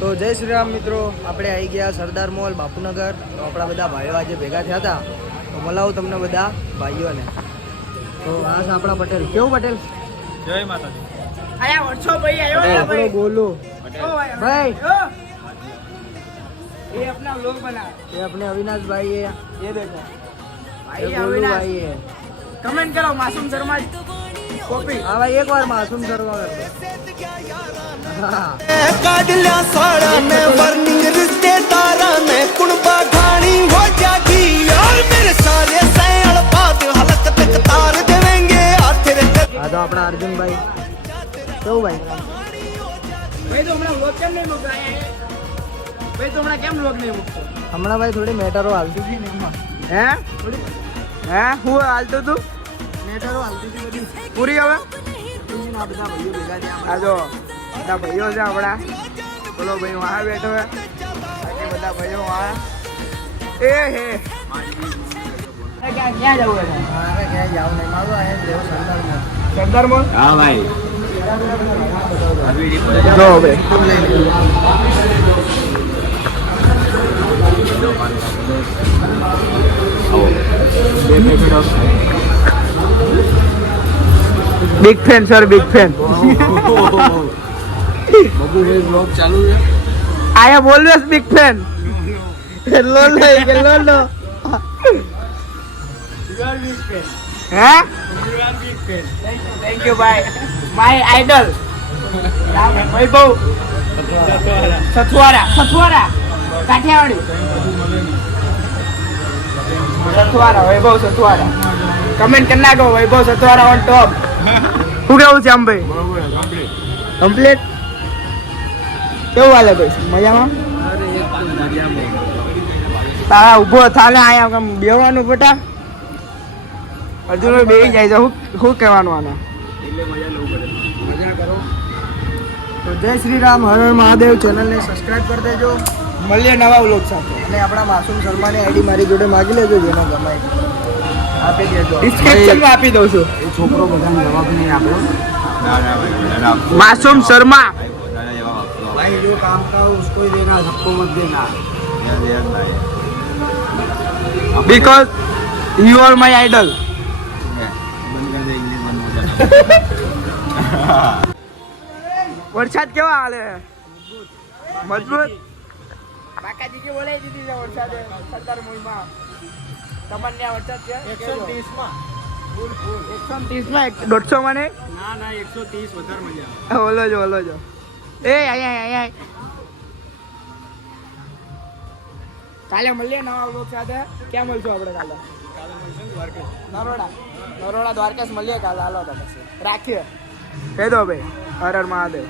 તો જય શ્રી રામ મિત્રો, આપણે આવી ગયા સરદાર મોલ બાપુનગર. તો આપણા બધા ભાઈઓ આજે ભેગા થયા હતા, તો મળાવું તમને બધા ભાઈઓને. તો આ છે આપણા પટેલ. કેવું પટેલ? જય માતાજી. આયા વર્ષો ભાઈ આવ્યો ભાઈ બોલો ભાઈ. ये अपना लोग बना ये अपने अविनाश भाई है, ये देखो ये भाई गोलू अविनाश भाई है. कमेंट करो मासूम शर्मा कॉपी हाँ भाई, एक बार मासूम शर्मा कर दो. हाँ. काढल्या साळाने बर्निंग रिश्तेदाराने कुणबा घाणी हो जागी यार मेरे सारे सैल बात हलक तक तार देवेंगे आखिर આ તો આપણા અર્જુનભાઈ. કેવું ભાઈ? भाई तो हमारा लोग केम नहीं मुकता है भाई तो हमारा केम लोग नहीं मुकतो હમણાં ભાઈ થોડી મેટરો હાલતી હતી ને એમાં. હે હે હું હાલતો તું મેટરો હાલતી હતી બધી. પૂરી હવે આ બધા ભાઈઓ ભેગા થયા. આ જો બધા ભાઈઓ છે આપણા બોલો ભાઈ વહાં બેઠો હે બાકી બધા ભાઈઓ વહાં એ હે ક્યાં જવું હે મારે ક્યાંય જાવ નહીં, મારું અહીંયા જ રહેવું સરદાર મોલ. સરદાર મોલ હા ભાઈ. જો ભાઈ big fan sir, big fan. ચાલુ છે. I am always big fan. લો લો લો લો હે થેન્ક યુ ભાઈ my idol Vaibhav Sathwara Kathiyawadi Sathwara Vaibhav Sathwara comment કરી નાખો વૈભવ સથવારા ઓન ટોપ. શું કેવું છે આમ ભાઈ? કમ્પ્લીટ. કેવું હાલે ભાઈ? મજામાં? તારા ઉભો થાલે આયા કેમ બેવાનું બેટા? અર્જુન બેહી જાય છે. શું કહેવાનું આને? તો જય શ્રી રામ, હર હર મહાદેવ. ચેનલને સબસ્ક્રાઇબ કરી દેજો મળીએ નવા વ્લોગ સાથે. અને આપણા માસૂમ શર્માની આઈડી મારી જોડે માગી લેજો, જેને ગમાય આપી દેજો. ડિસ્ક્રિપ્શનમાં આપી દઉં છું. એ છોકરો બધાને જવાબ નહીં આપ્યો. ના ના ભાઈ. માસૂમ શર્મા भाई जो काम का उसको ही देना, सबको मत देना. Because you are my idol. વરસાદ કેવા હાલે? મજબૂત. કાકાજી કે બોલાવી દીધી છે વરસાદ સરદાર મોલમાં. તમને ત્યાં વરસાદ છે 130 માં 130 માં 150 માં નહીં? ના ના 130 વધારે મજા ઓલો જો એ આય કાલે મળીએ નવા વ્લોગ સાથે. ક્યાં મળશું આપણે કાલે? નરોડા દ્વારકેશ મળીએ કાલે. હાલો તો પછી રાખીએ. કહી દો ભાઈ હર હર મહાદેવ.